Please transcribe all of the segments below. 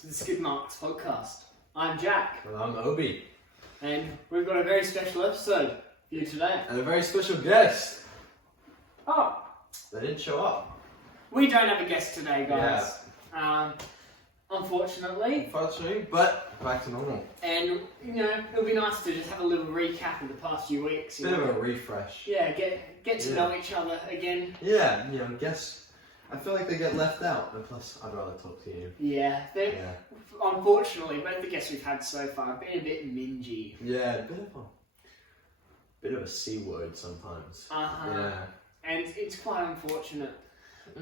to the SkidMarksPODCAST. I'm Jack. And I'm Obi. And we've got a very special episode for you today. And a very special guest. Oh, They didn't show up. we don't have a guest today, guys. Unfortunately. But back to normal. And, you know, it'll be nice to just have a little recap of the past few weeks. Bit of a refresh. Yeah, get to know each other again. Yeah, guests. I feel like they get left out. And plus, I'd rather talk to you. Yeah, unfortunately, both the guests we've had so far have been a bit mingy. Yeah, a bit of a C word sometimes. Yeah. And it's quite unfortunate.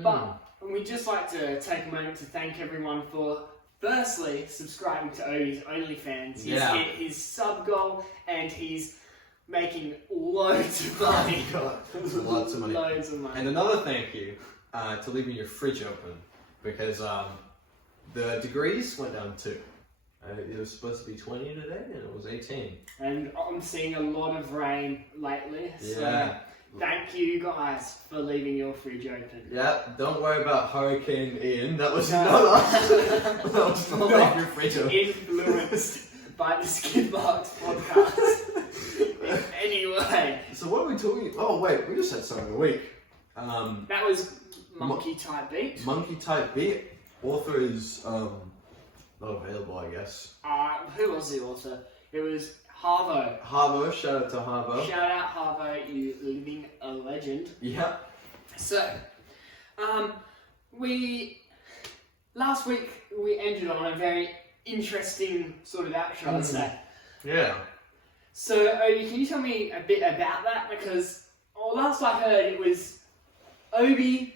But we'd just like to take a moment to thank everyone for, firstly, subscribing to Obi's OnlyFans. He's hit his sub goal and he's making loads of money. Lots of money. Loads of money. And another thank you to leaving your fridge open because the degrees went down too. It was supposed to be 20 today and it was 18. And I'm seeing a lot of rain lately. So Yeah. thank you guys for leaving your fridge open. Yeah, don't worry about Hurricane Ian. That was not us. That was not like your fridge open. Influenced by the SkidMarks podcast. Anyway. So what are we talking? Oh wait, we just had something of the week. That was Monkey Type Beat. Monkey Type Beat. Author is not available, I guess. Who was the author? It was Harvo. Harvo, shout out to Harvo. Shout out Harvo, you living a legend. Yeah. So, last week we ended on a very interesting sort of outro, I'd say. Yeah. So, Obi, can you tell me a bit about that? Because last I heard, it was Obi's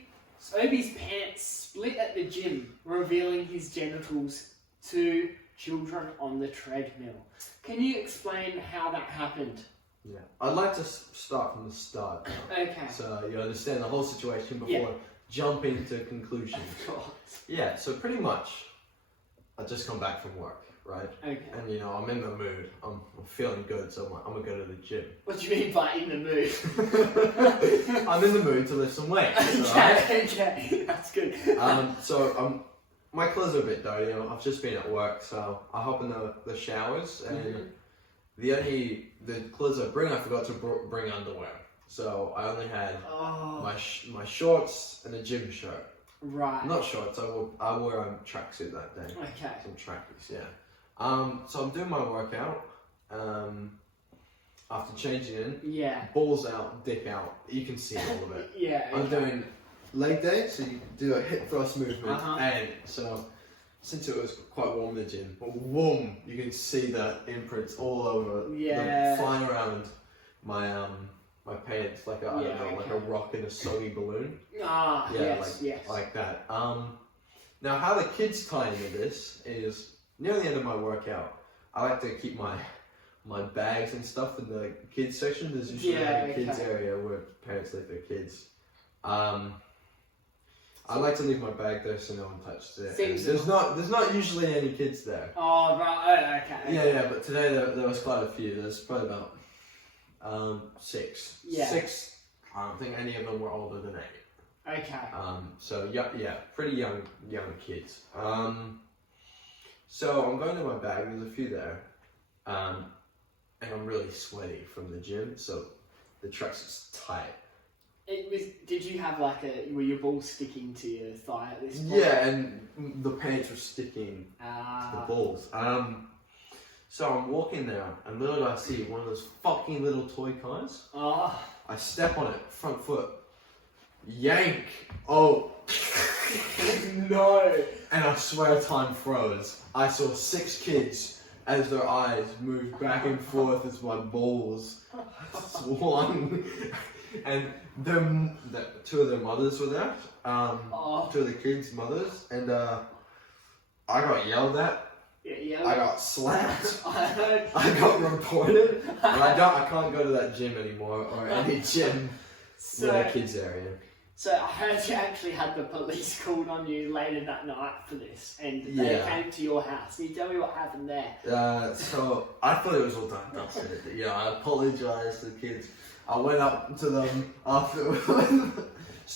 pants split at the gym, revealing his genitals to children on the treadmill. Can you explain how that happened? Yeah. I'd like to start from the start now. Okay. So you understand the whole situation before jumping to conclusions. Yeah, so pretty much, I just come back from work, right? Okay. And I'm in the mood. I'm feeling good, so I'm gonna go to the gym. What do you mean by in the mood? I'm in the mood to lift some weights. Okay, that's good. So my clothes are a bit dirty. I've just been at work, so I hop in the showers, and the clothes I forgot to bring underwear. So I only had my shorts and a gym shirt. Right. Not shorts. I wore a tracksuit that day. Okay. Some trackies, yeah. So I'm doing my workout. After changing in, balls out, dick out. You can see all of it. Yeah. Okay. I'm doing leg day, so you do a hip thrust movement, and so since it was quite warm in the gym, boom, you can see the imprints all over, flying around my my pants like like a rock in a soggy balloon. Like that. Now how the kids tie into this is near the end of my workout, I like to keep my bags and stuff in the kids section. There's usually a kids area where parents leave their kids. I like to leave my bag there so no one touches it. There's not usually any kids there. Oh right, okay. Yeah, but today there was quite a few. There's probably about 6. Yeah. 6. I don't think any of them were older than 8. Okay. So yeah, pretty young kids. So I'm going to my bag. There's a few there, and I'm really sweaty from the gym. So the tracksuit's tight. Did you have were your balls sticking to your thigh at this point? Yeah, and the pants were sticking to the balls. So I'm walking there, and little do I see one of those fucking little toy cars. I step on it, front foot, yank. Oh. No. And I swear time froze. I saw 6 kids as their eyes moved back and forth as my balls swung. And 2 of their mothers were there. 2 of the kids' mothers, and I got yelled at. I got slapped. I got reported. And I can't go to that gym anymore, or any gym in the kids area. So I heard you actually had the police called on you later that night for this, and they came to your house. Can you tell me what happened there? So I thought it was all done. I apologized to the kids. I went up to them after.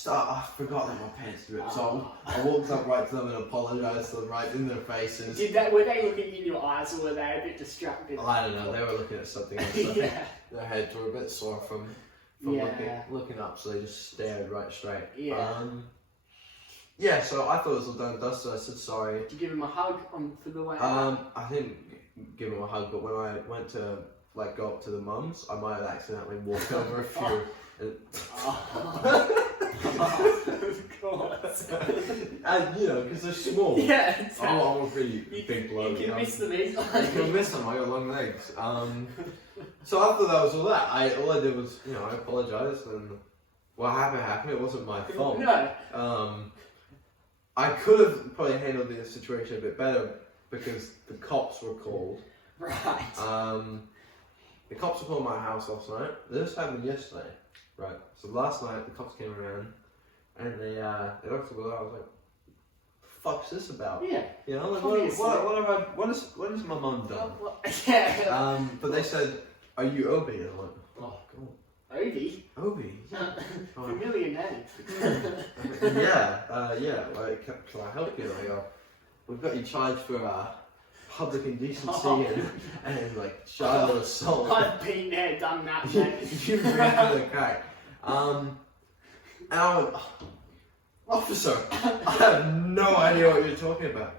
I forgot that my pants were ripped, so I walked up right to them and apologised to them right in their faces. Were they looking in your eyes, or were they a bit distracted? I don't know, they were looking at something else. Yeah. Their heads were a bit sore from looking up, so they just stared right straight. Yeah. Yeah, so I thought it was all done and dusted, so I said sorry. Did you give him a hug for the way out? I didn't give him a hug, but when I went to go up to the mums, I might have accidentally walked over a few. Of course. And because they're small. Yeah, exactly. I'm a pretty big bloke. You can miss them easily. You can miss them. I got long legs. So I thought that was all that. All I did was, I apologised, and what happened. It wasn't my fault. No. I could have probably handled the situation a bit better because the cops were called. Right. The cops were called at my house last night. This happened yesterday. Right. So last night the cops came around and they looked at me. I was like, "The fuck's this about?" Yeah. Like what has my mum done? Yeah. But they said, "Are you Obi?" And I'm like, "Oh God." Obi? Obi? Yeah. Familiar name. Yeah. Like, can I help you? Like, we've got you charged for public indecency and like child assault. I've been there, done that, man. You really crack. And I went, "Officer, I have no idea what you're talking about."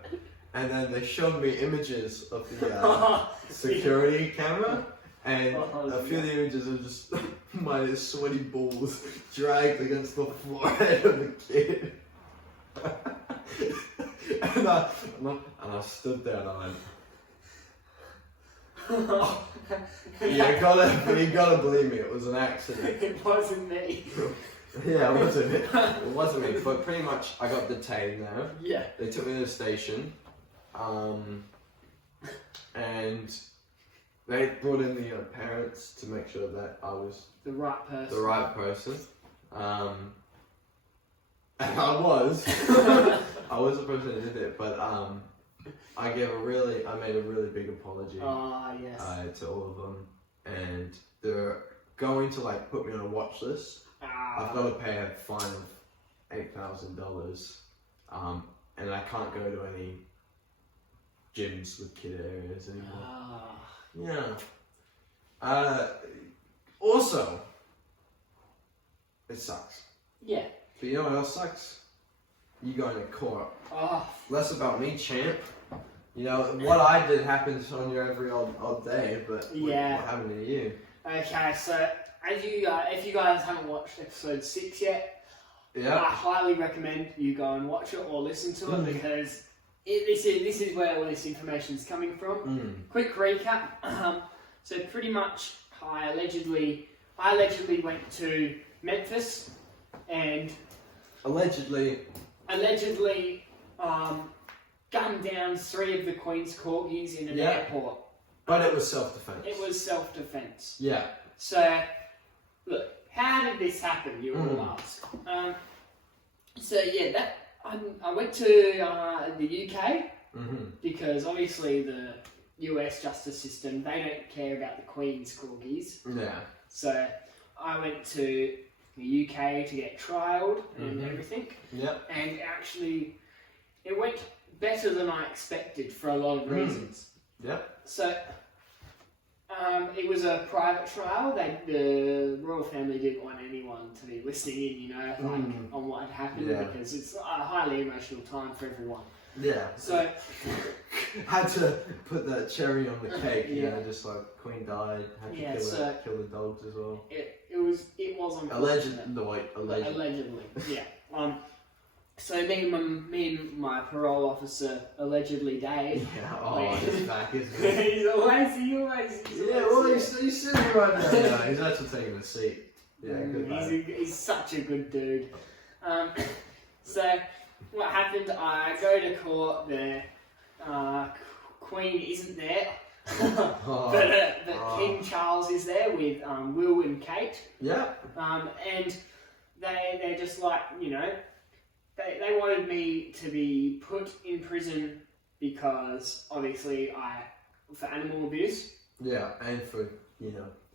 And then they showed me images of the security camera, and a few of the images are just my sweaty balls dragged against the forehead of the kid. And I stood there and I went, you gotta believe me, it was an accident. It wasn't me. Yeah, it wasn't me, but pretty much I got detained there. Yeah. They took me to the station, and they brought in the parents to make sure that I was the right person. And I was. I was the person who did it, but I made a really big apology. Yes. To all of them, and they're going to put me on a watch list. I've got to pay a fine of $8,000, and I can't go to any gyms with kid areas anymore. Yeah. Also, it sucks. Yeah. But you know what else sucks? You going to court. Less about me, champ. What I did happens on you every odd day, but what happened to you? Okay, so if you guys haven't watched episode 6 yet, I highly recommend you go and watch it or listen to it because this is where all this information is coming from. Quick recap. So pretty much, I allegedly went to Memphis and allegedly gunned down 3 of the Queen's corgis in an airport. But it was self-defense. It was self-defense. Yeah. So, look, how did this happen, you all ask? I went to the UK because obviously the US justice system, they don't care about the Queen's corgis. Yeah. So, I went to the UK to get trialled and everything. Yep. And actually, it went better than I expected for a lot of reasons. Yep. So, it was a private trial. The royal family didn't want anyone to be listening in, on what had happened because it's a highly emotional time for everyone. Yeah. So, had to put that cherry on the cake. Just like Queen died. Had to kill the dogs as well. It was unfortunate. Allegedly, yeah. So me and my parole officer, allegedly Dave. Yeah, he's back, isn't he? He's always. He's sitting right there. He's actually taking a seat. Yeah, good. He's such a good dude. So what happened? I go to court. The Queen isn't there, but King Charles is there with Will and Kate. Yeah. And they're just like They wanted me to be put in prison because obviously for animal abuse. Yeah, and for,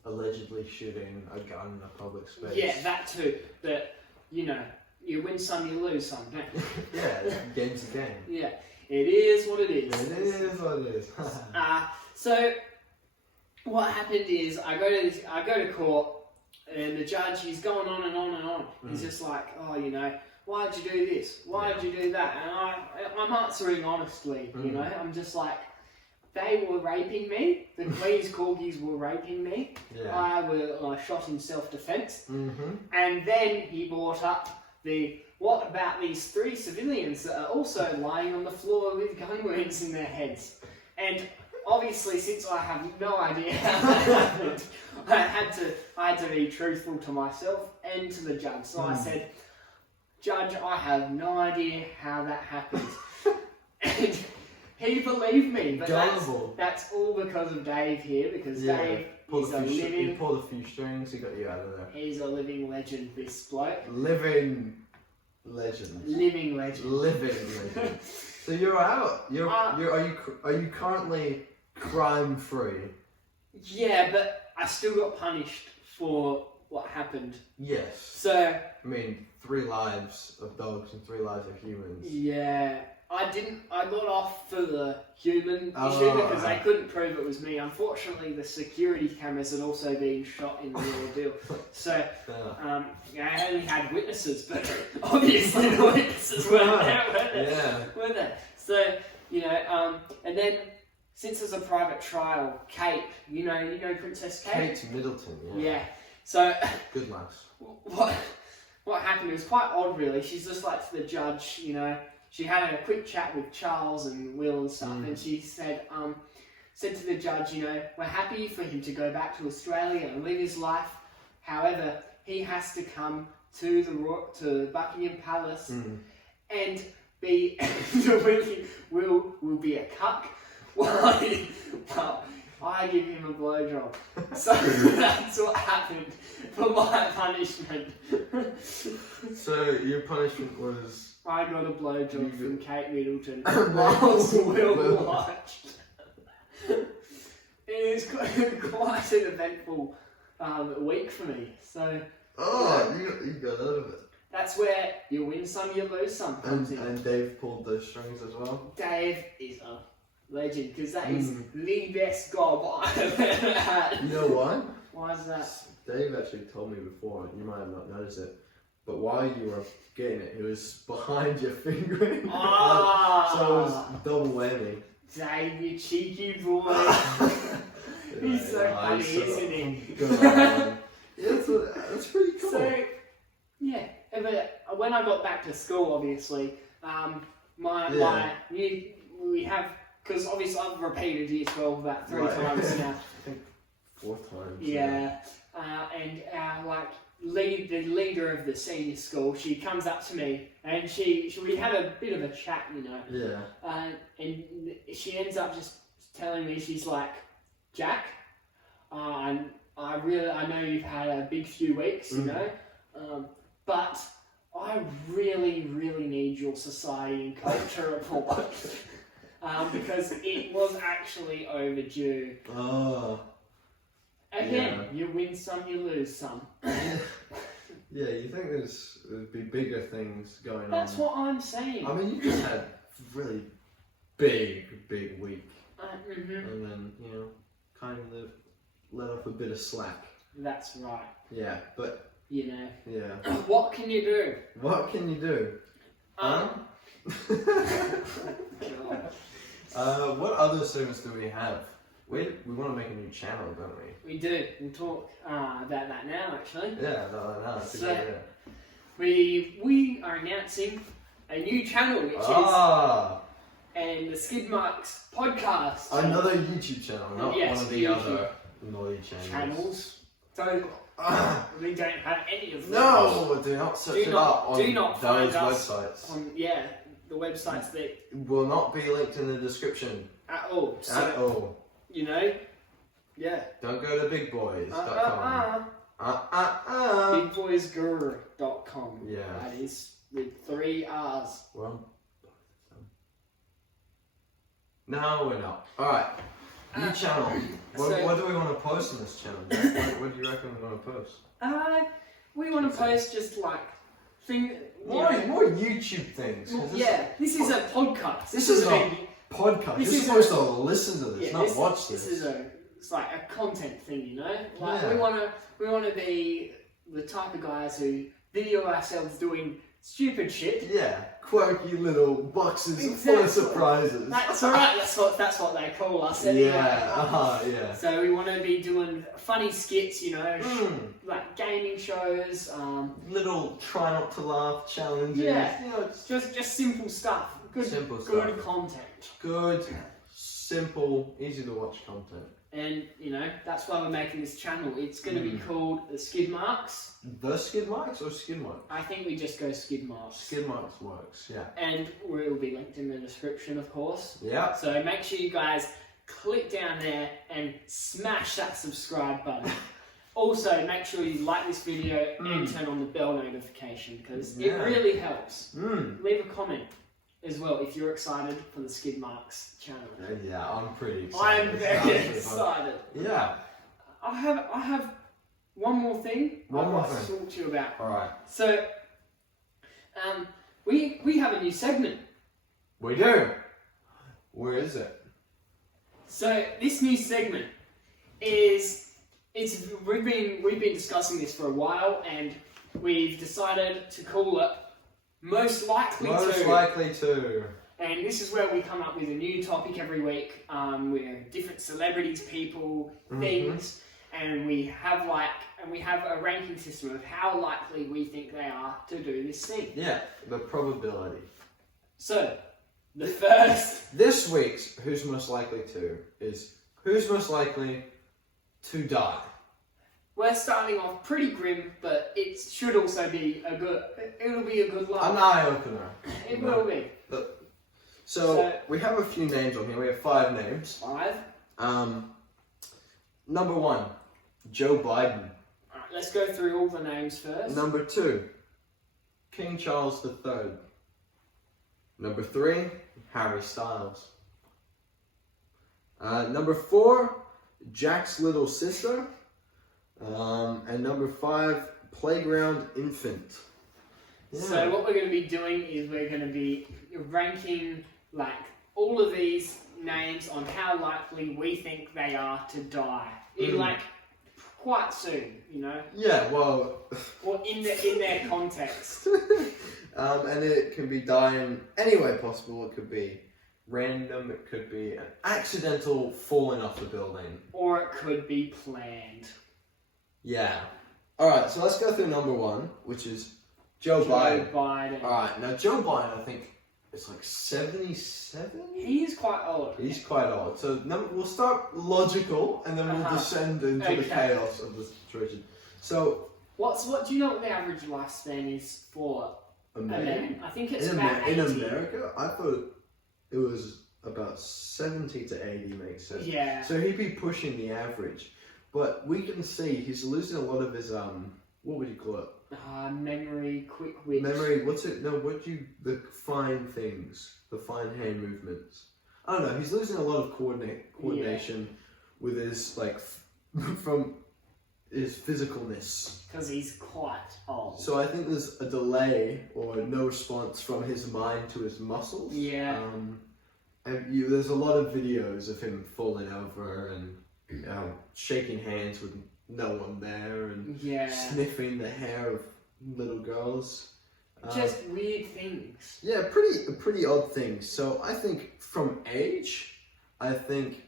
allegedly shooting a gun in a public space. Yeah, that too. But, you win some, you lose some, don't you? Yeah, game's a game. Yeah, it is what it is. It is what it is. So what happened is I go to court, and the judge, he's going on and on and on. He's just like, oh, you know, why'd you do this? Why'd you do that? And I'm answering honestly, you know. I'm just like, they were raping me. The Queen's corgis were raping me. Yeah. I was shot in self-defense. And then he brought up what about these 3 civilians that are also lying on the floor with gun wounds in their heads? And obviously, since I have no idea how that happened, I had to be truthful to myself and to the judge. So I said, Judge, I have no idea how that happened. And he believed me, but that's all because of Dave here, because Dave is he pulled a few strings, he got you out of there. He's a living legend, this bloke. Living legend. Living legend. Living legend. So you're out. Are you currently crime free? Yeah, but I still got punished for what happened. Yes. So I mean, 3 lives of dogs and 3 lives of humans. Yeah. I got off for the human issue because they couldn't prove it was me. Unfortunately, the security cameras had also been shot in the ordeal. So, I only had witnesses, but obviously the witnesses weren't there, weren't they? So, you know, and then, since it's a private trial, Kate, you know Princess Kate? Kate Middleton, Yeah. So, good lass. What happened was quite odd, really. She's just like to the judge, you know. She had a quick chat with Charles and Will and stuff, and she said to the judge, you know, we're happy for him to go back to Australia and live his life. However, he has to come to Buckingham Palace and be will be a cuck while I give him a blowjob. So that's what happened for my punishment. So your punishment was? I got a blowjob from Kate Middleton whilst Will watched. It was quite an eventful week for me. So you got out of it. That's where you win some, you lose some. And Dave pulled those strings as well. Dave is a legend because that is the best gob I've ever had. You know why? Why is that? Dave actually told me before. You might have not noticed it. But while you were getting it, it was behind your finger. So it was double whammy. Dave, you cheeky boy. He's so funny, isn't he? Yeah, that's pretty cool. So, yeah. But when I got back to school, obviously, we have, because obviously I've repeated year 12 about 3 times now. I think 4 times. Yeah. And the leader of the senior school, she comes up to me and we had a bit of a chat, you know. Yeah. And she ends up just telling me, she's like, Jack, I know you've had a big few weeks, you know, but I really, really need your society and culture report because it was actually overdue. Again, you win some, you lose some. Yeah, you think there'd be bigger things going on. That's what I'm saying. I mean, you just had a really big week. And then, you know, kind of let off a bit of slack. That's right. Yeah, but... You know. Yeah. What can you do? What can you do? What other service do we have? We want to make a new channel, don't we? We do. We'll talk about that now, actually. Yeah, about that now. That's so, a good idea. We are announcing a new channel, which is the SkidMarks podcast. Another YouTube channel, not one of the other naughty channels. So we don't have any of them. No, do not search it up on those websites. On the websites that will not be linked in the description at all. So, at all. You know, Don't go to bigboys.com. Bigboysguru.com. Yeah. That is with 3 R's. Well, no, we're not. Alright. New channel. What do we want to post on this channel? What do you reckon we want to post? We want to post just like thing. More YouTube things. This is a podcast. This is a podcast. You're supposed to listen to this, not watch this. It's like a content thing, you know. Like we wanna be the type of guys who video ourselves doing stupid shit. Yeah, quirky little boxes full of surprises. That's alright. That's what they call us. Anyway. Yeah. So we want to be doing funny skits, you know, like gaming shows. Little try not to laugh challenges. Yeah, you know, just simple stuff. Good content. Good, simple, easy to watch content. And, you know, that's why we're making this channel. It's going to be called the SkidMarks. The SkidMarks or SkidMarks? I think we just go SkidMarks. SkidMarks works, yeah. And it will be linked in the description, of course. Yeah. So make sure you guys click down there and smash that subscribe button. Also, make sure you like this video and turn on the bell notification because it really helps. Leave a comment as well if you're excited for the SkidMarks channel. Yeah, I'm pretty excited. I'm very excited. Yeah. I have one more thing I'd like to talk to you about. Alright. So, we have a new segment. We do. Where is it? So this new segment is we've been discussing this for a while and we've decided to call it Most Likely To. And this is where we come up with a new topic every week. We're different celebrities, people, things, and we have a ranking system of how likely we think they are to do this thing. Yeah, the probability. So, the first... This week's Who's Most Likely To is who's most likely to die. We're starting off pretty grim, but it should also be it'll be a good laugh. An eye-opener. It will be. So, we have a few names on here. We have 5 names. 5? Number 1, Joe Biden. Alright, let's go through all the names first. Number 2, King Charles III. Number 3, Harry Styles. Number 4, Jack's little sister. And number 5, Playground Infant. Yeah. So what we're going to be doing is we're going to be ranking like all of these names on how likely we think they are to die in like quite soon, you know. Yeah, well. Or in their context. And it can be dying any way possible. It could be random. It could be an accidental falling off the building, or it could be planned. Yeah. All right. So let's go through number 1, which is Joe Biden. All right. Now Joe Biden, I think it's like 77. He is quite old. He's quite old. So we'll start logical, and then we'll descend into the chaos of the situation. So what do you know what the average lifespan is for a man? I think it's about 80. In America, I thought it was about 70 to 80 makes sense. Yeah. So he'd be pushing the average. But we can see he's losing a lot of his, what would you call it? Memory, quick wit. Memory, the fine things, the fine hand movements. I don't know, he's losing a lot of coordination with his, from his physicalness. Because he's quite old. So I think there's a delay or no response from his mind to his muscles. Yeah. And there's a lot of videos of him falling over and shaking hands with no one there and sniffing the hair of little girls. Just weird things. Yeah, pretty odd things. So I think from age, I think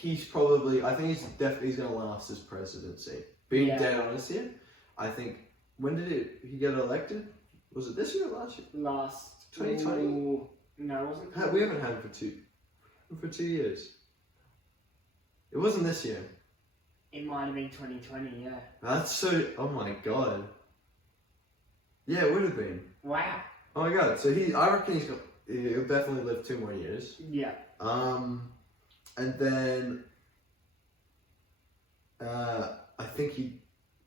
he's definitely going to last his presidency. Being dead honest here, I think, when did he get elected? Was it this year or last year? Last 2020? No, it wasn't. We haven't had him for 2 years. It wasn't this year. It might have been 2020, yeah. That's so... Oh my god. Yeah, it would have been. Wow. Oh my god. So I reckon he'll definitely live 2 more years. Yeah. And then... I think he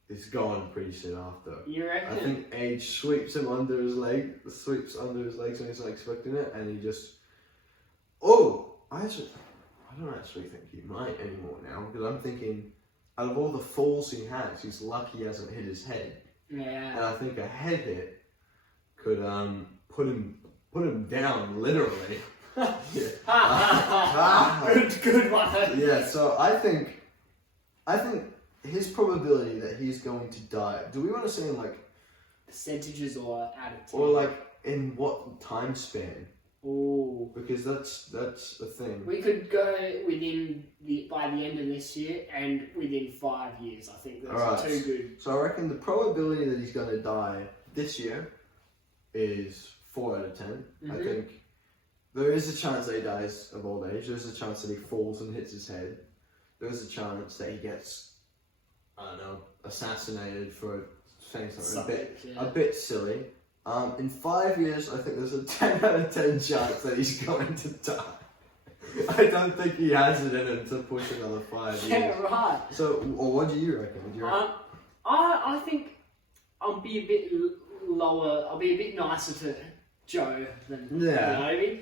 is gone pretty soon after. You reckon? I think age sweeps under his legs when he's not expecting it, and he just... I don't actually think he might anymore now, because I'm thinking, out of all the falls he has, he's lucky he hasn't hit his head. Yeah. And I think a head hit could put him down literally. Good one. Yeah, so I think his probability that he's going to die. Do we want to say in like percentages or out of 10? or like in what time span? Oh, because that's a thing. We could go by the end of this year and within 5 years. I think that's too good. So I reckon the probability that he's going to die this year is 4 out of 10. Mm-hmm. I think there is a chance that he dies of old age. There's a chance that he falls and hits his head. There's a chance that he gets, I don't know, assassinated for saying something a bit silly. In 5 years, I think there's a 10 out of 10 chance that he's going to die. I don't think he has it in him to push another 5 years. Yeah, right. So, or what do you reckon? I think I'll be a bit lower. I'll be a bit nicer to Joe than Obi.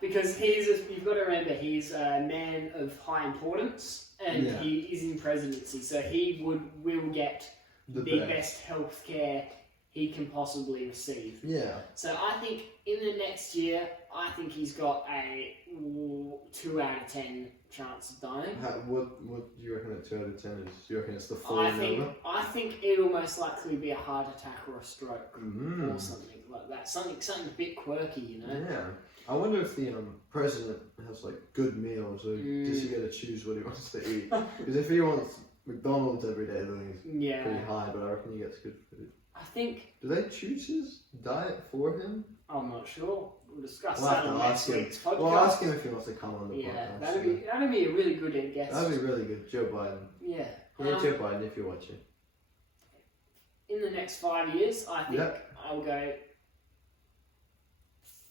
Because you've got to remember, he's a man of high importance and he is in presidency, so he will get the best health care he can possibly receive. Yeah. So I think in the next year, I think he's got a 2 out of 10 chance of dying. What do you reckon that 2 out of 10 is? Do you reckon it's the falling over? I think it'll most likely be a heart attack or a stroke or something like that. Something a bit quirky, you know? Yeah. I wonder if the president has like good meals, or does he get to choose what he wants to eat? Because if he wants McDonald's every day, then he's pretty high, but I reckon he gets good food. I think... Do they choose his diet for him? I'm not sure. We'll discuss that on next week's podcast. We'll ask him if he wants to come on the podcast. Yeah, that'd be a really good guest. That'd be really good. Joe Biden. Yeah. Joe Biden, if you're watching. In the next 5 years, I think I'll go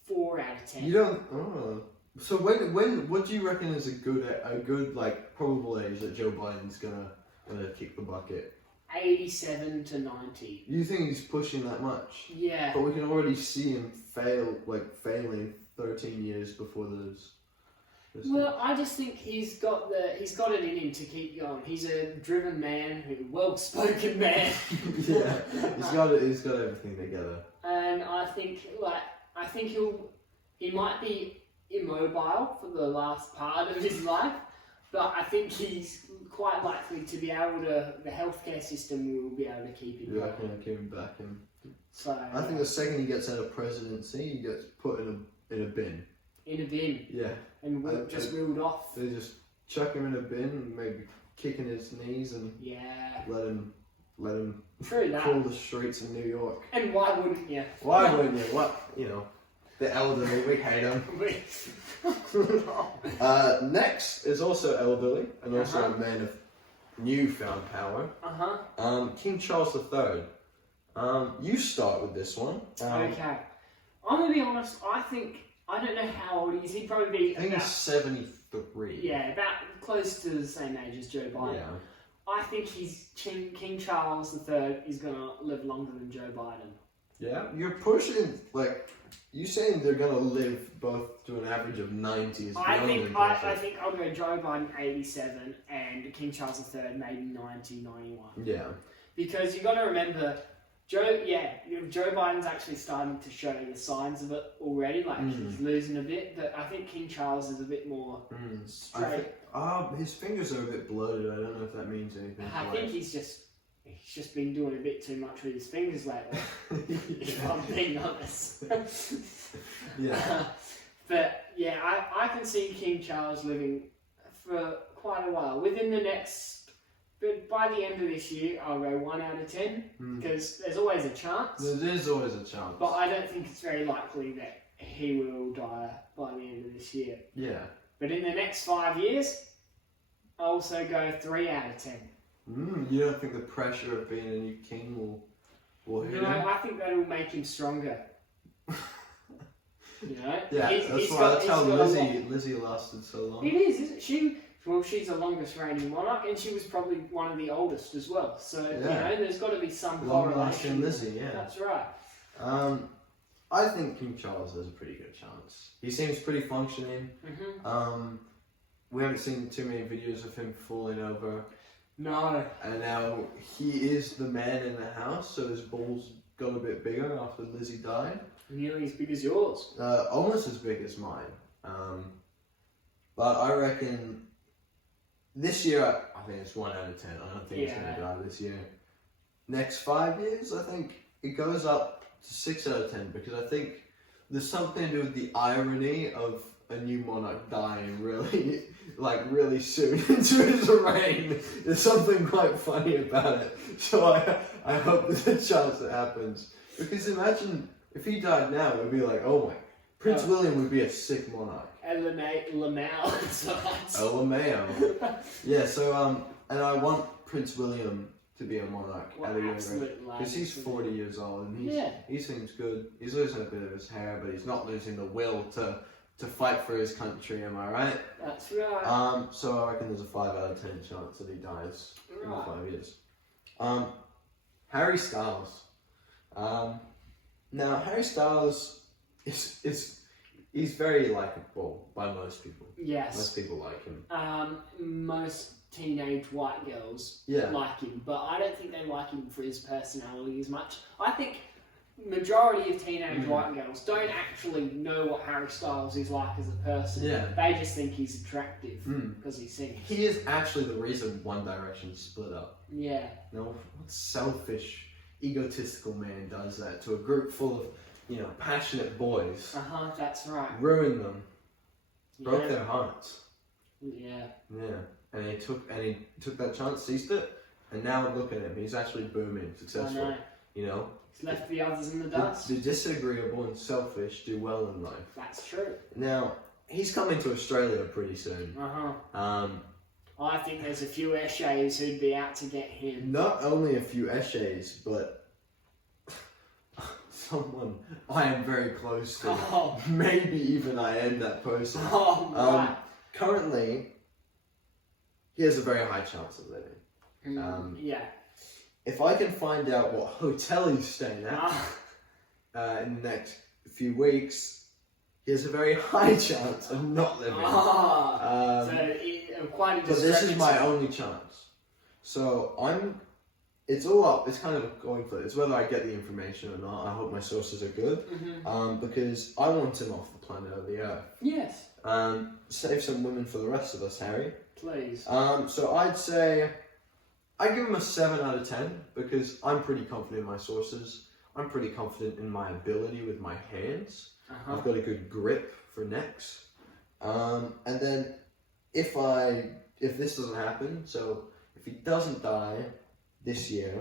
4 out of 10. You don't... Oh. So when what do you reckon is a good like probable age that Joe Biden's gonna kick the bucket? 87 to 90. You think he's pushing that much? Yeah. But we can already see him failing 13 years before this. Well, I just think he's got it in him to keep going. He's a driven man, well-spoken man. Yeah, he's got everything together. And I think he might be immobile for the last part of his life, but I think he's quite likely to be able to. The healthcare system will be able to keep him. Yeah, I can keep him back. So I think the second he gets out of presidency, he gets put in a bin. In a bin. Yeah. And just wheeled off. They just chuck him in a bin, and maybe kicking his knees and let him crawl the streets of New York. And why wouldn't you? Why wouldn't you? What the elderly, we hate them. Next is also elderly and also a man of newfound power. King Charles III. You start with this one. Okay. I'm gonna be honest. I don't know how old he is. He'd probably be. I think he's 73. Yeah, about close to the same age as Joe Biden. Yeah. I think King Charles III is gonna live longer than Joe Biden. Yeah, you're pushing you saying they're gonna live both to an average of 90. I think I'll go Joe Biden 87 and King Charles III maybe 90, 91. Yeah. Because you got to remember, Joe Biden's actually starting to show the signs of it already. He's losing a bit, but I think King Charles is a bit more straight. His fingers are a bit bloated. I don't know if that means anything. I think he's just been doing a bit too much with his fingers lately. If I'm being honest. Yeah. But yeah, I can see King Charles living for quite a while. But by the end of this year, I'll go 1 out of 10 because there's always a chance. There's always a chance. But I don't think it's very likely that he will die by the end of this year. Yeah. But in the next 5 years, I'll also go 3 out of 10. You don't think the pressure of being a new king will hit him? No, I think that will make him stronger. Yeah, that's how Lizzie lasted so long. It is, isn't she? Well, she's the longest reigning monarch, and she was probably one of the oldest as well. So there's got to be some correlation. Lizzie, yeah. That's right. I think King Charles has a pretty good chance. He seems pretty functioning. We haven't seen too many videos of him falling over. No. And now he is the man in the house, so his balls got a bit bigger after Lizzie died. Nearly as big as yours. Almost as big as mine. But I reckon this year, I think it's 1 out of 10. I don't think it's going to die this year. Next 5 years, I think it goes up to 6 out of 10 because I think there's something to do with the irony of a new monarch dying really soon into his reign. There's something quite funny about it. So I hope there's a chance it happens. Because imagine if he died now, it would be like, oh my, Prince William would be a sick monarch. And LaMau. Oh, LaMau. Yeah, so, and I want Prince William to be a monarch at a young age. Because he's 40 years old and he seems good. He's losing a bit of his hair, but he's not losing the will to fight for his country, am I right? That's right. So I reckon there's a 5 out of 10 chance that he dies in 5 years. Harry Styles. Now, Harry Styles he's very likable by most people. Yes. Most people like him. Most teenage white girls like him, but I don't think they like him for his personality as much. I think majority of teenage white girls don't actually know what Harry Styles is like as a person. Yeah. They just think he's attractive because he sings. He is actually the reason One Direction split up. Yeah. No, what selfish, egotistical man does that to a group full of, passionate boys? That's right. Ruined them. Broke their hearts. Yeah. Yeah. And he took that chance, seized it, and now look at him. He's actually booming, successful. I know. He's left the others in the dust. The disagreeable and selfish do well in life. That's true. Now, he's coming to Australia pretty soon. I think there's a few Eshays who'd be out to get him. Not only a few Eshays, but someone I am very close to. Maybe even I am that person. Right. Currently, he has a very high chance of living. Yeah. If I can find out what hotel he's staying at in the next few weeks, he has a very high chance of not living. So quite a discrepancy. But this is my only chance. So it's all up. It's kind of going for it. It's whether I get the information or not. I hope my sources are good. Because I want him off the planet of the Earth. Yes. Save some women for the rest of us, Harry. Please. So I'd say I give him a 7 out of 10 because I'm pretty confident in my sources. I'm pretty confident in my ability with my hands. I've got a good grip for necks. And then if this doesn't happen, so if he doesn't die this year,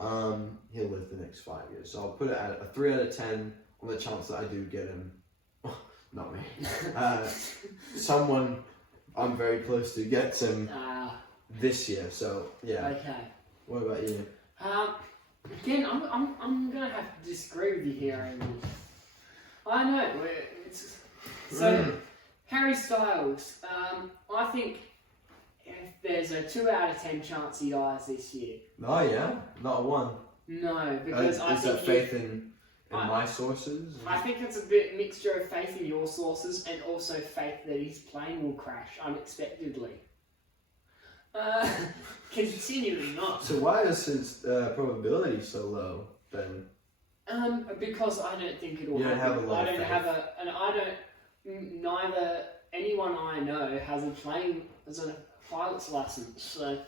he'll live the next 5 years. So I'll put it at a 3 out of 10 on the chance that I do get him. Not me. Someone I'm very close to gets him this year. So yeah. Okay. What about you? Again, I'm gonna have to disagree with you here, Amy. I know. Harry Styles. I think if there's a 2 out of 10 chance he dies this year. Oh yeah, not a 1. No, because I think is that faith in my sources? I think it's a bit mixture of faith in your sources and also faith that his plane will crash unexpectedly. Continuing on. So why is his probability so low then? Because I don't think it will happen. Neither anyone I know has a pilot's license. So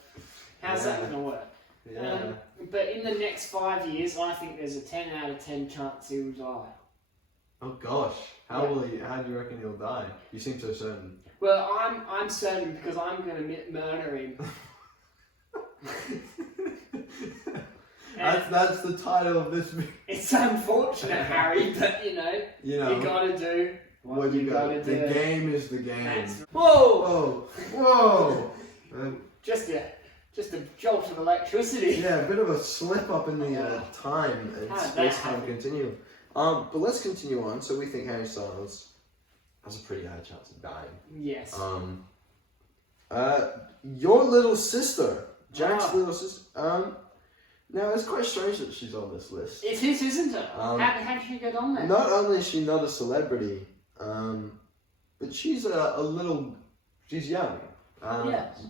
how's that going to work? Yeah. But in the next 5 years, I think there's a 10 out of 10 chance he will die. Oh gosh, how do you reckon he'll die? You seem so certain. Well, I'm certain because I'm going to murder him. That's the title of this video. It's unfortunate, Harry, but you gotta do what you gotta do. The game is the game. Whoa! Just a jolt of electricity. Yeah, a bit of a slip up in the time and space-time continuum. But let's continue on. So we think Harry Styles has a pretty high chance of dying. Yes. Your little sister, Jack's little sister. Now it's quite strange that she's on this list. It is, isn't it? How did she get on there? Not only is she not a celebrity, but she's she's young. Yes.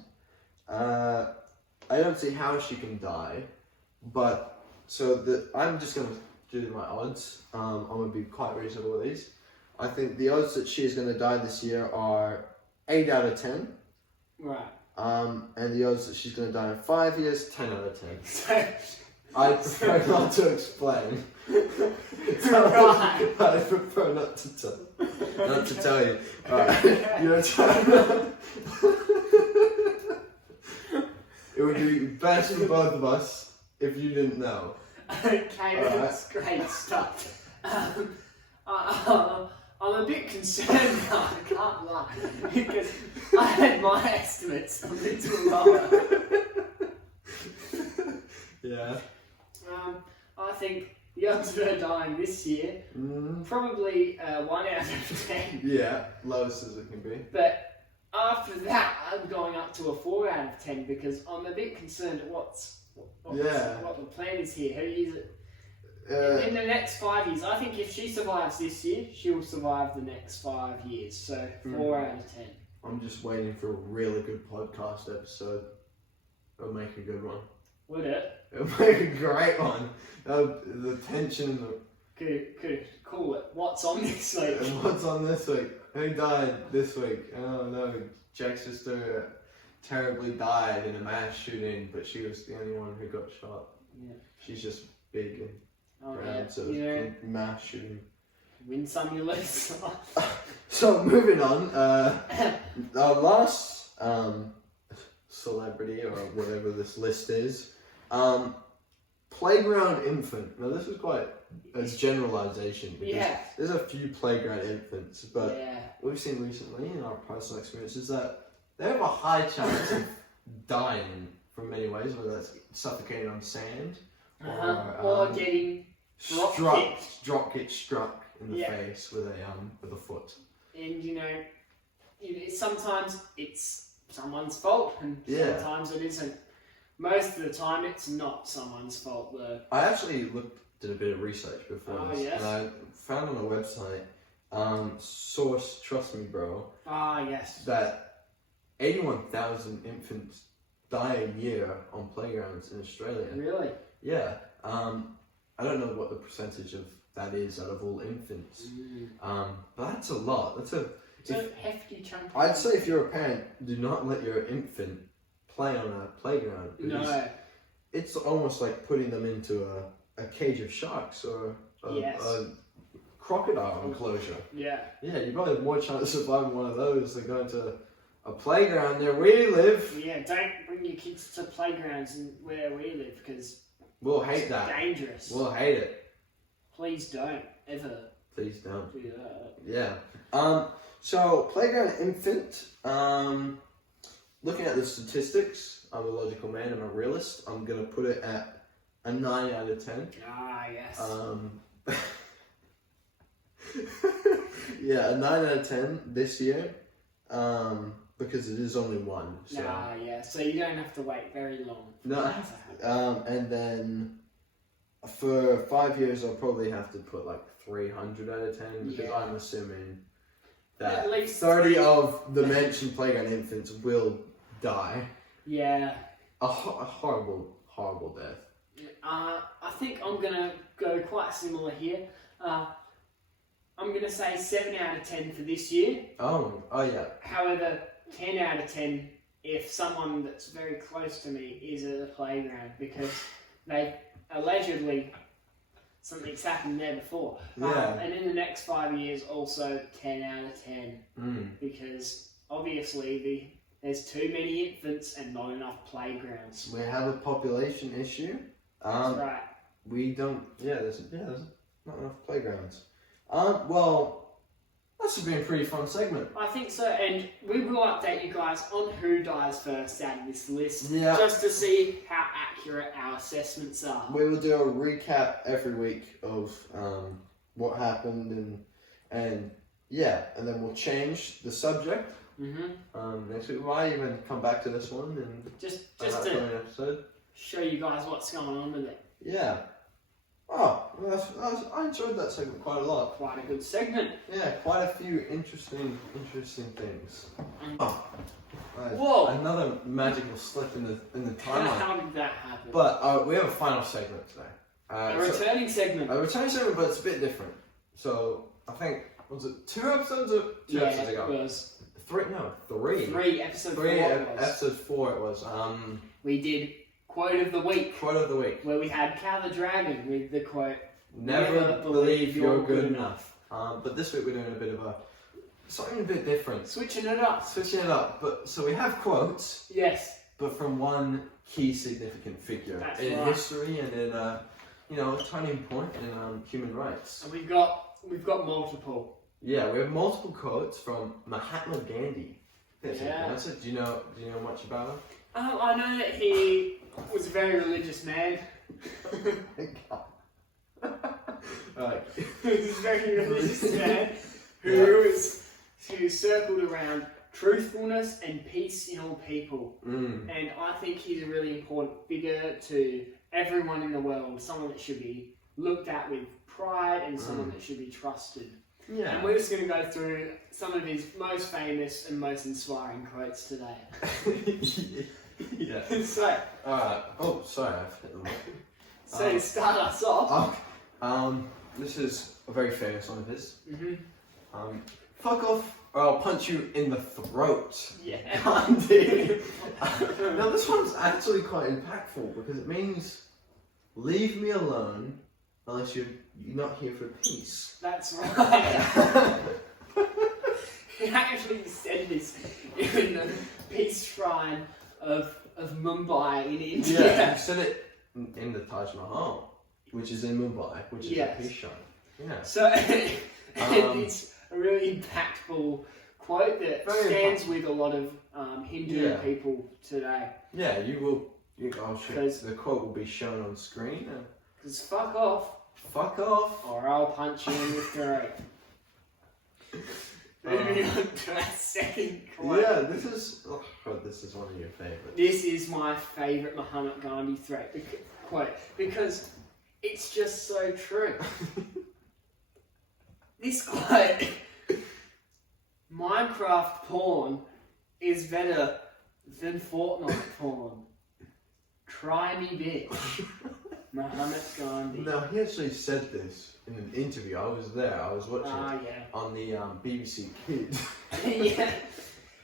I don't see how she can die, but I'm just gonna do my odds. I'm gonna be quite reasonable with these. I think the odds that she's gonna die this year are 8 out of 10. Right. And the odds that she's gonna die in 5 years, 10 out of 10. I prefer not to explain. Right. I prefer not to tell you. Your turn. It would be best for both of us if you didn't know. Okay, that's great stuff. I'm a bit concerned now, I can't lie, because I had my estimates a little lower. Yeah. I think the odds of her dying this year, probably 1 out of 10. Yeah, lowest as it can be. But after that, I'm going up to a 4 out of 10 because I'm a bit concerned at what the plan is here. Who is it? In the next 5 years, I think if she survives this year, she'll survive the next 5 years. So 4 out of 10. I'm just waiting for a really good podcast episode. It'll make a good one. Would it? It'll make a great one. The tension and the... Could call it. What's on this week? And what's on this week? Who died this week? Oh no, Jack's sister terribly died in a mass shooting, but she was the only one who got shot. Yeah. She's just big and proud, so mass shooting. Win some, you lose some. So moving on, our last celebrity or whatever this list is, playground infant. Now this is quite a generalization because there's a few playground infants, but we've seen recently in our personal experiences that they have a high chance of dying from many ways, whether that's suffocating on sand or getting drop kicked struck in the face with a foot. And sometimes it's someone's fault, and sometimes it isn't. Most of the time, it's not someone's fault, though. I actually did a bit of research before this, yes. and I found on a website, source, trust me, bro. Yes. That 81,000 infants die a year on playgrounds in Australia. Really? Yeah. I don't know what the percentage of that is out of all infants. But that's a lot. It's a hefty chunk. I'd say if you're a parent, do not let your infant play on a playground. No. It's almost like putting them into a cage of sharks or a crocodile enclosure. Yeah. Yeah, you probably have more chance of surviving one of those than going to a playground near where we live. Yeah, don't bring your kids to playgrounds where we live because we'll hate that. It's dangerous. We'll hate it. Please don't ever. Please don't. Do that. Yeah. So playground infant. Looking at the statistics, I'm a logical man. I'm a realist. I'm gonna put it at a 9 out of 10. Yes. Yeah, a 9 out of 10 this year. Because it is only one. So. So you don't have to wait very long. No. And then for 5 years, I'll probably have to put like 300 out of 10 because I'm assuming that at least 30 of the mentioned playground infants will die. Yeah. A horrible, horrible death. I think I'm gonna go quite similar here. I'm gonna say 7 out of 10 for this year. Oh yeah. However, 10 out of 10 if someone that's very close to me is at the playground because they allegedly something's happened there before. Yeah. And in the next 5 years, also 10 out of 10 because obviously there's too many infants and not enough playgrounds. We have a population issue. That's right. We don't. There's not enough playgrounds. Well. That's been a pretty fun segment. I think so, and we will update you guys on who dies first out of this list, just to see how accurate our assessments are. We will do a recap every week of what happened, and then we'll change the subject. Next week, we might even come back to this one and just to an episode. Show you guys what's going on with it. Yeah. Oh, I enjoyed that segment quite a lot. Quite a good segment. Yeah, quite a few interesting things. Whoa! Another magical slip in the timeline. How did that happen? But we have a final segment today. A returning segment. A returning segment, but it's a bit different. So I think, was it 2 episodes or 2 episodes ago? It was. 3. Episode 4 Episode 4 it was. We did Quote of the Week. Quote of the Week. Where we had Cal the Dragon with the quote, Never believe you're good enough. But this week we're doing a bit of something a bit different. Switching it up. But so we have quotes. Yes. But from one key significant figure in history and in a turning point in human rights. And we've got multiple. Yeah, we have multiple quotes from Mahatma Gandhi. Yeah. Do you know much about him? I know that he was a very religious man. He was a very religious man who circled around truthfulness and peace in all people. And I think he's a really important figure to everyone in the world, someone that should be looked at with pride and someone that should be trusted. Yeah. And we're just going to go through some of his most famous and most inspiring quotes today. Yeah. So. Oh, sorry, I've hit the mic. So to start us off. This is a very famous one of his. Mm-hmm. Fuck off, or I'll punch you in the throat. Yeah. Gandhi. Now this one's actually quite impactful because it means leave me alone unless you're not here for peace. That's right. He actually said this in the peace shrine of Mumbai in India. Yeah, he said it in the Taj Mahal, which is in Mumbai, which is a peace shrine. Yeah. So it's a really impactful quote that stands with a lot of Hindu people today. Yeah, you will. The quote will be shown on screen. Because fuck off. Fuck off. Or I'll punch you in the throat. Moving on to our second quote. Yeah, this is one of your favourites. This is my favourite Mahatma Gandhi quote because it's just so true. This quote, Minecraft porn is better than Fortnite porn. Try me, bitch. Mahatma Gandhi. Now, he actually said this in an interview. I was there. I was watching it on the BBC Kids. Yeah.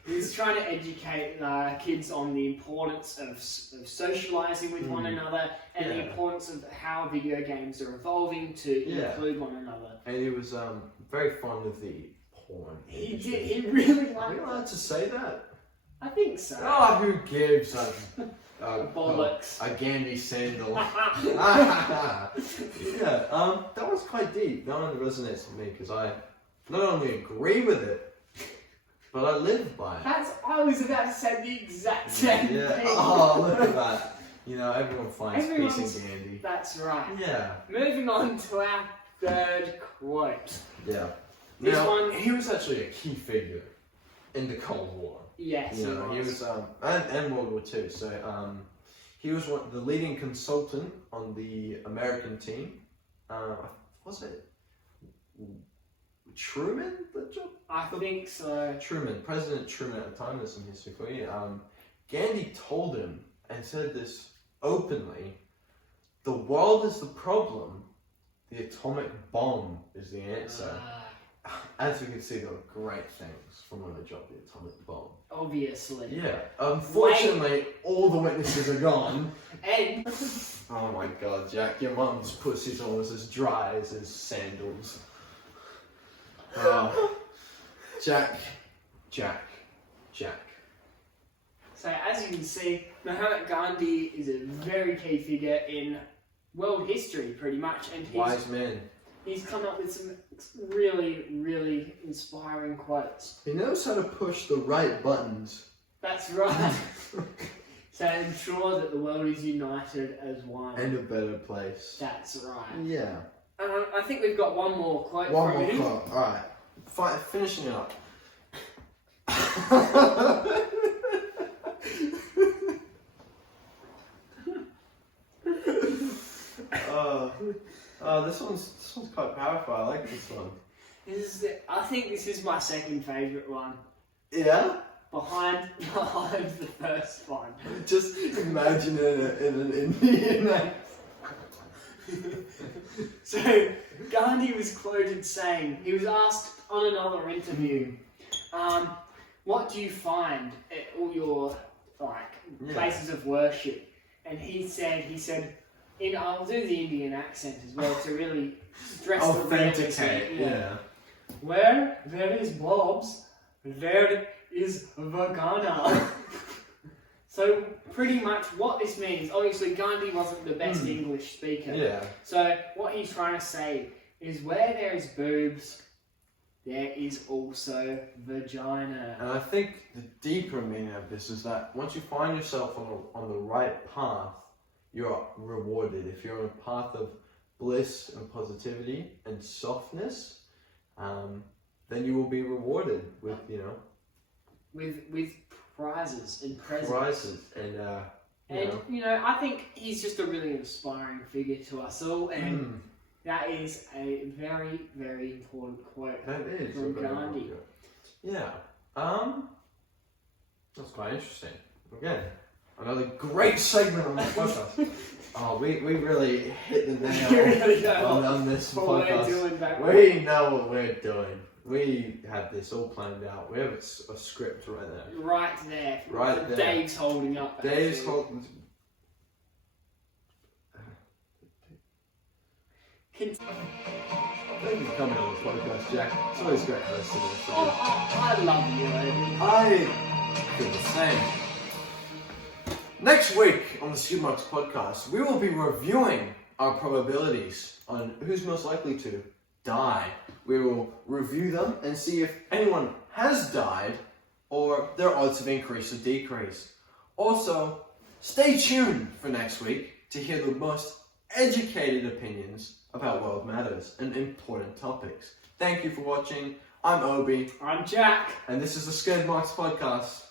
He's trying to educate kids on the importance of socialising with one another and the importance of how video games are evolving to include one another. And he was very fond of the porn. He did. He really liked it. Are we allowed to say that? I think so. Oh, who gives a bollocks. A Gandhi sandal. Yeah, that was quite deep. That one resonates with me because I not only agree with it, but I live by it. I was about to say the exact same thing. Oh, look at that. Everyone finds peace in Gandhi. That's right. Yeah. Moving on to our third quote. Yeah. He was actually a key figure in the Cold War. Yes, he was and World War II. So he was the leading consultant on the American team. Was it Truman? The job? I think so. President Truman at the time. There's some history for you. Gandhi told him and said this openly: "The world is the problem. The atomic bomb is the answer." As you can see, there were great things from when they dropped the atomic bomb. Obviously. Yeah. Unfortunately, all the witnesses are gone. And... Oh my god, Jack, your mum's pussy's almost as dry as his sandals. Jack. So, as you can see, Mahatma Gandhi is a very key figure in world history, pretty much. And wise man. He's come up with some really, really inspiring quotes. He knows how to push the right buttons. That's right. So ensure that the world is united as one. And a better place. That's right. Yeah. I think we've got one more quote One from more him. quote. Alright. Finishing it up. This one's quite powerful. I like this one. I think this is my second favourite one. Yeah? Behind the first one. Just imagine it in an Indian accent. So Gandhi was quoted saying, he was asked on another interview, what do you find at all your places of worship? And he said, I'll do the Indian accent as well to really stress the authenticate. Yeah. Where there is Bob's, there is Vagana. So pretty much what this means, obviously Gandhi wasn't the best English speaker. Yeah. So what he's trying to say is where there is boobs, there is also vagina. And I think the deeper meaning of this is that once you find yourself on the right path, you're rewarded. If you're on a path of bliss and positivity and softness, then you will be rewarded with, with prizes and presents. I think he's just a really inspiring figure to us all, and that is a very, very important quote from Gandhi. Yeah. That's quite interesting. Again, another great segment on the podcast. We really hit the nail on this podcast. We know what we're doing. We have this all planned out. We have a script right there. Right there. Dave's holding up. Dave's holding. Thank you for coming on the podcast, Jack. It's always great listening to you. I love you, Obi. I feel the same. Next week on the SkidMarks podcast, we will be reviewing our probabilities on who's most likely to die. We will review them and see if anyone has died or their odds have increased or decreased. Also, stay tuned for next week to hear the most educated opinions about world matters and important topics. Thank you for watching. I'm Obi. I'm Jack. And this is the SkidMarks podcast.